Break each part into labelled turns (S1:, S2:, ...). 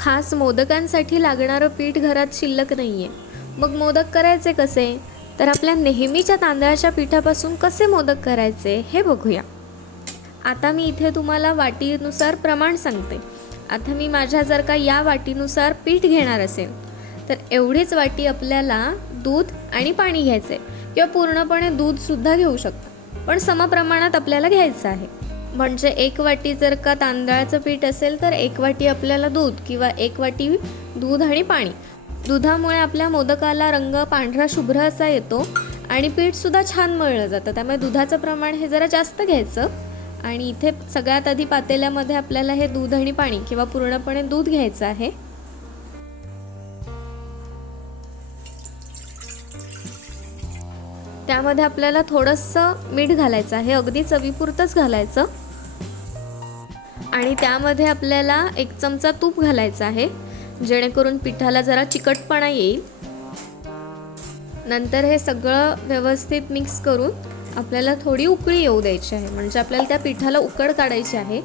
S1: खास मोदकांसाठी लागणारं पीठ घरात शिल्लक नाही आहे मग मोदक करायचे कसे? तर आपल्या नेहमीच्या तांदळाच्या पिठापासून कसे मोदक करायचे हे बघूया. आता मी इथे तुम्हाला वाटीनुसार प्रमाण सांगते. आता मी माझ्या जर का या वाटीनुसार पीठ घेणार असेल तर एवढीच वाटी आपल्याला दूध आणि पाणी घ्यायचं आहे किंवा पूर्णपणे दूधसुद्धा घेऊ शकता. पण समप्रमाणात आपल्याला घ्यायचं आहे. म्हणजे एक वाटी जर का तांदळाचं पीठ असेल तर एक वाटी आपल्याला दूध किंवा एक वाटी दूध आणि पाणी. दुधामुळे आपल्या मोदकाला रंग पांढरा शुभ्र असा येतो आणि पीठसुद्धा छान मळलं जातं. त्यामुळे दुधाचं प्रमाण हे जरा जास्त घ्यायचं आणि इथे सगळ्यात आधी पातेल्यामध्ये आपल्याला हे दूध आणि पाणी किंवा पूर्णपणे दूध घ्यायचं आहे. त्यामध्ये आपल्याला थोडंसं मीठ घालायचं आहे. अगदी चवीपुरतंच घालायचं. आणि त्यामध्ये आपल्याला एक चमचा तूप घालायचा आहे. जेणेकरून पिठाला जरा चिकटपणा येईल. नंतर हे सगळं व्यवस्थित मिक्स करून आपल्याला थोडी उकळी येऊ द्यायची आहे. म्हणजे आपल्याला त्या पिठाला उकड काढायची आहे.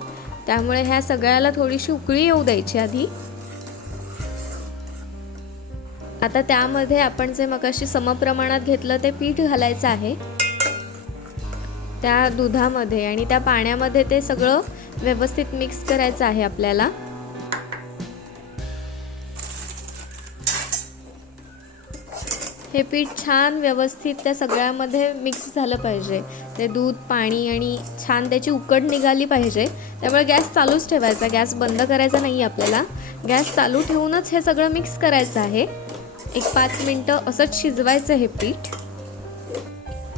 S1: त्यामुळे ह्या सगळ्याला थोडीशी उकळी येऊ द्यायची आधी. आता त्यामध्ये आपण जे मगाशी समप्रमाणात घेतलं ते पीठ घालायचं आहे. त्या दुधामध्ये आणि त्या पाण्यामध्ये ते सगळं व्यवस्थित मिक्स करायचं आहे आपल्याला. हे पीठ छान व्यवस्थित त्या सगळ्यामध्ये मिक्स झालं पाहिजे. ते दूध पाणी आणि छान त्याची उकड निघाली पाहिजे. त्यामुळे गॅस चालूच ठेवायचा. गॅस बंद करायचा नाही आपल्याला. गॅस चालू ठेवूनच हे सगळं मिक्स करायचं आहे. एक पाच मिनटं असंच शिजवायचं हे पीठ.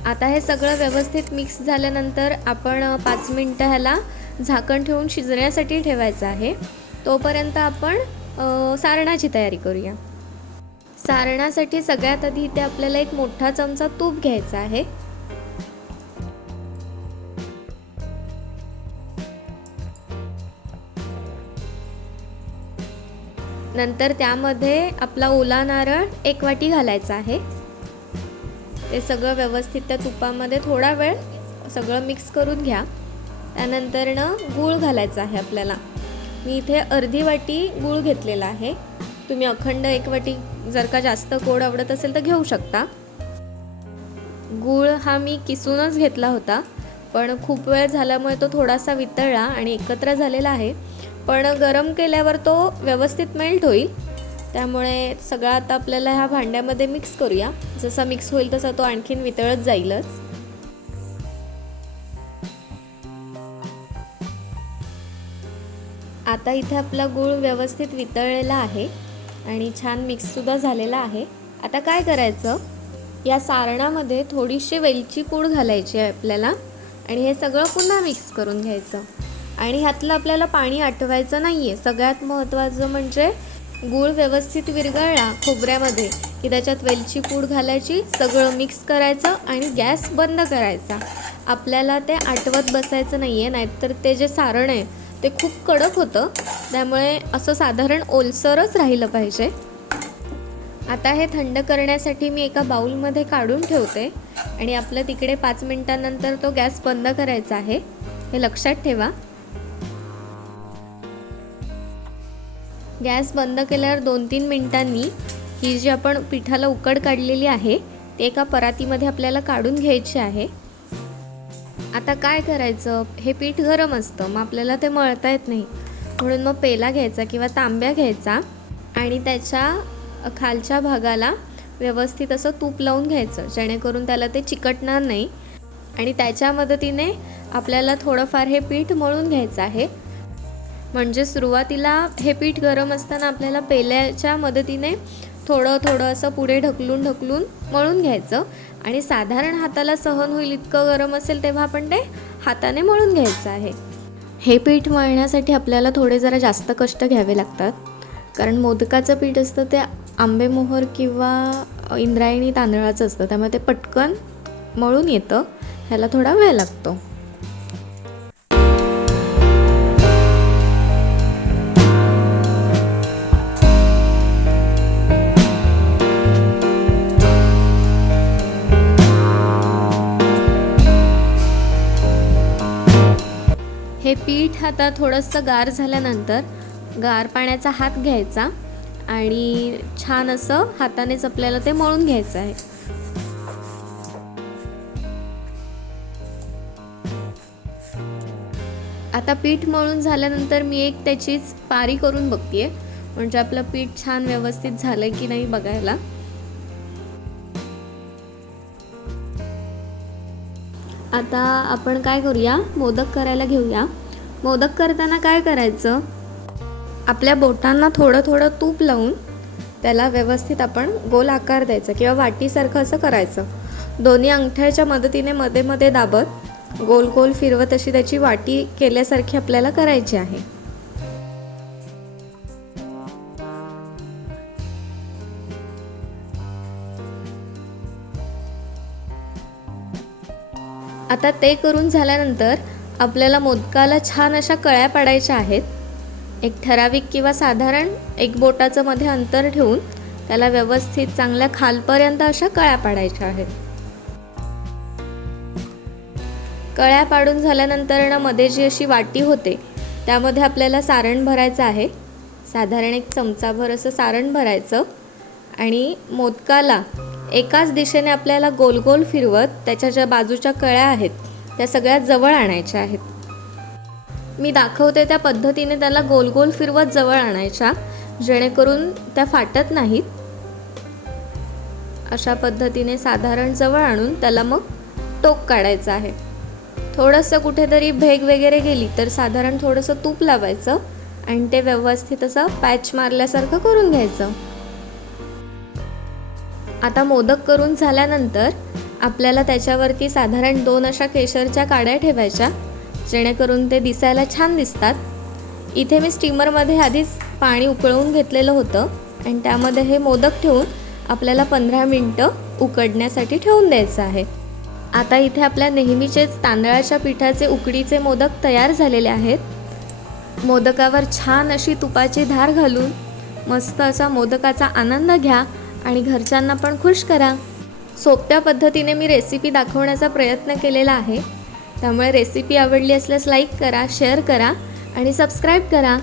S1: आता हे सगळं व्यवस्थित मिक्स झाल्यानंतर आपण पाच मिनटं ह्याला झाकण ठेवून शिजण्यासाठी ठेवायचं आहे. तोपर्यंत आपण सारणाची तयारी करूया. सारणासाठी सगळ्यात आधी इथे आपल्याला एक मोठा चमचा तूप घ्यायचा आहे. नंतर त्यामध्ये आपला ओला नारळ एक वाटी घालायचा आहे. ते सगळं व्यवस्थित त्या तुपामध्ये थोडा वेळ सगळं मिक्स करून घ्या. त्यानंतरनं गूळ घालायचा आहे आपल्याला. मी इथे अर्धी वाटी गूळ घेतलेला आहे. तुम्ही अखंड एक वाटी जर का जास्त गोड आवडत असेल तर घेऊ शकता. गूळ हा मी किसूनच घेतला होता. पण खूप वेळ झाल्यामुळे तो थोडासा वितळला आणि एकत्र झालेला आहे. पण गरम केल्यावर तो व्यवस्थित मेल्ट होईल. त्यामुळे सगळं आता आपल्याला ह्या भांड्यामध्ये मिक्स करूया. जसा मिक्स होईल तसा तो आणखीन वितळत जाईलच. आता इथे आपला गूळ व्यवस्थित वितळलेला आहे आणि छान मिक्ससुद्धा झालेला आहे. आता काय करायचं? या सारणामध्ये थोडीशी वेलची पूड घालायची आहे आपल्याला आणि हे सगळं पुन्हा मिक्स करून घ्यायचं. आणि ह्यातलं आपल्याला पाणी आटवायचं नाही आहे सगळ्यात महत्त्वाचं म्हणजे गूळ व्यवस्थित विरघळला खोबऱ्यामध्ये की त्याच्यात वेलची पूड घालायची सगळं मिक्स करायचं आणि गॅस बंद करायचा. आपल्याला ते आटवत बसायचं नाही आहे नाहीतर ते जे सारण आहे ते खूप कडक होतं. त्यामुळे असं साधारण ओलसरच राहिलं पाहिजे. आता हे थंड करण्यासाठी मी एका बाऊलमध्ये काढून ठेवते आणि आपलं तिकडे पाच मिनटानंतर तो गॅस बंद करायचा आहे. हे लक्षात ठेवा. गॅस बंद केल्यावर दोन तीन मिनटांनी ही जी आपण पिठाला उकड काढलेली आहे ती एका परातीमध्ये आपल्याला काढून घ्यायची आहे. आता काय करायचं? हे पीठ गरम असतं मग आपल्याला ते मळता येत नाही. म्हणून मग पेला घ्यायचा किंवा तांब्या घ्यायचा आणि त्याच्या खालच्या भागाला व्यवस्थित असं तूप लावून घ्यायचं जेणेकरून त्याला ते चिकटणार नाही. आणि त्याच्या मदतीने आपल्याला थोडंफार हे पीठ मळून घ्यायचं आहे. म्हणजे सुरुवातीला हे पीठ गरम असताना आपल्याला पेल्याच्या मदतीने थोडं थोडं असं पुढे ढकलून ढकलून मळून घ्यायचं. आणि साधारण हाताला सहन होईल इतकं गरम असेल तेव्हा आपण ते हाताने मळून घ्यायचं आहे. हे पीठ मळण्यासाठी आपल्याला थोडे जरा जास्त कष्ट घ्यावे लागतात. कारण मोदकाचं पीठ असतं ते आंबेमोहर किंवा इंद्रायणी तांदळाचं असतं. त्यामुळे ते पटकन मळून येतं. ह्याला थोडा वेळ लागतो. हे पीठ आता थोडंसं गार झाल्यानंतर गार पाण्याचा हात घ्यायचा आणि छान असं हातानेच आपल्याला ते मळून घ्यायचं आहे. आता पीठ मळून झाल्यानंतर मी एक त्याचीच पारी करून बघतेय. म्हणजे आपलं पीठ छान व्यवस्थित झालंय की नाही बघायला. आता आपण काय करूया? मोदक करायला घेऊया. मोदक करताना काय करायचं? आपल्या बोटांना थोडं थोडं तूप लावून त्याला व्यवस्थित आपण गोल आकार द्यायचा किंवा वाटीसारखं असं करायचं. दोन्ही अंगठ्याच्या मदतीने मध्ये मध्ये दाबत गोल गोल फिरवत अशी त्याची वाटी केल्यासारखी आपल्याला करायची आहे. आता ते करून झाल्यानंतर आपल्याला मोदकाला छान अशा कळ्या पाडायच्या आहेत. एक ठराविक किंवा साधारण एक बोटाचं मध्ये अंतर ठेवून त्याला व्यवस्थित चांगल्या खालपर्यंत अशा कळ्या पाडायच्या आहेत. कळ्या पाडून झाल्यानंतर ना मध्ये जी अशी वाटी होते त्यामध्ये आपल्याला सारण भरायचं आहे. साधारण एक चमचाभर असं सारण भरायचं आणि मोदकाला एकाच दिशेने आपल्याला गोल गोल फिरवत त्याच्या ज्या बाजूच्या कळ्या आहेत त्या सगळ्या जवळ आणायच्या आहेत. मी दाखवते त्या पद्धतीने त्याला गोल गोल फिरवत जवळ आणायच्या जेणेकरून त्या फाटत नाहीत. अशा पद्धतीने साधारण जवळ आणून त्याला मग टोक काढायचं आहे. थोडंसं कुठेतरी भेग वगैरे गेली तर साधारण थोडंसं तूप लावायचं आणि ते व्यवस्थित असं पॅच मारल्यासारखं करून घ्यायचं. आता मोदक करून झाल्यानंतर आपल्याला त्याच्यावरती साधारण दोन अशा केशरच्या काड्या ठेवायच्या जेणेकरून ते दिसायला छान दिसतात. इथे मी स्टीमरमध्ये आधीच पाणी उकळवून घेतलेलं होतं आणि त्यामध्ये हे मोदक ठेवून आपल्याला पंधरा मिनटं उकडण्यासाठी ठेवून द्यायचं आहे. आता इथे आपल्या नेहमीचेच तांदळाच्या पिठाचे उकडीचे मोदक तयार झालेले आहेत. मोदकावर छान अशी तुपाची धार घालून मस्त असा मोदकाचा आनंद घ्या आणि घरच्यांना पण खुश करा. सोप्या पद्धतीने मी रेसिपी दाखवण्याचा प्रयत्न केलेला आहे. त्यामुळे रेसिपी आवडली असल्यास लाईक करा शेअर करा आणि सबस्क्राईब करा.